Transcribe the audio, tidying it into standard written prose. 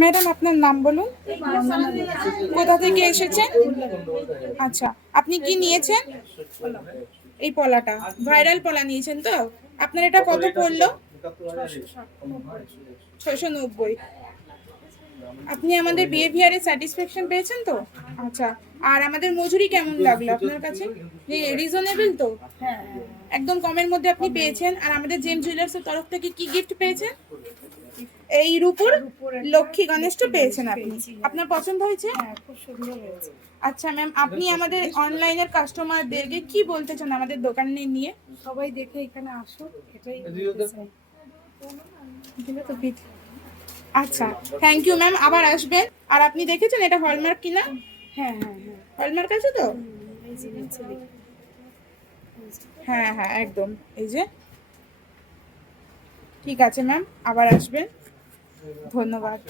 Madam আপনার নাম বলুন, কোথা থেকে এসেছেন? আচ্ছা, আপনি কি নিয়েছেন? এই পলাটা ভাইরাল পলা নিয়েছেন তো? আপনার এটা কত পড়লো? 690। আপনি আমাদের বিহেভিয়ারে স্যাটিসফ্যাকশন পেয়েছেন তো? আচ্ছা, আর আমাদের মজুরি কেমন লাগলো আপনার কাছে? রিজনেবল তো? একদম কমের মধ্যে আপনি পেয়েছেন। আর আমাদের জেম জুয়েলার্সের তরফ থেকে কি গিফট পেয়েছেন? এই রূপোর লক্ষ্মী গণেশটা পেয়েছেন আপনি। আপনার পছন্দ হয়েছে? খুব সুন্দর হয়েছে। আচ্ছা ম্যাম, আপনি আমাদের অনলাইনের কাস্টমারদেরকে কি বলতে চান আমাদের দোকানে নিয়ে? সবাই দেখে এখানে আসুন, এটাই বলতে চাই। আচ্ছা, থ্যাংক ইউ ম্যাম, আবার আসবেন। আর আপনি দেখেছেন এটা হলমার্ক কিনা? হ্যাঁ হ্যাঁ হ্যাঁ, হলমার্ক আছে তো? এই যে নিচে দেখি। হ্যাঁ হ্যাঁ একদম, এই যে। ঠিক আছে ম্যাম, আবার আসবেন। ধন্যবাদ।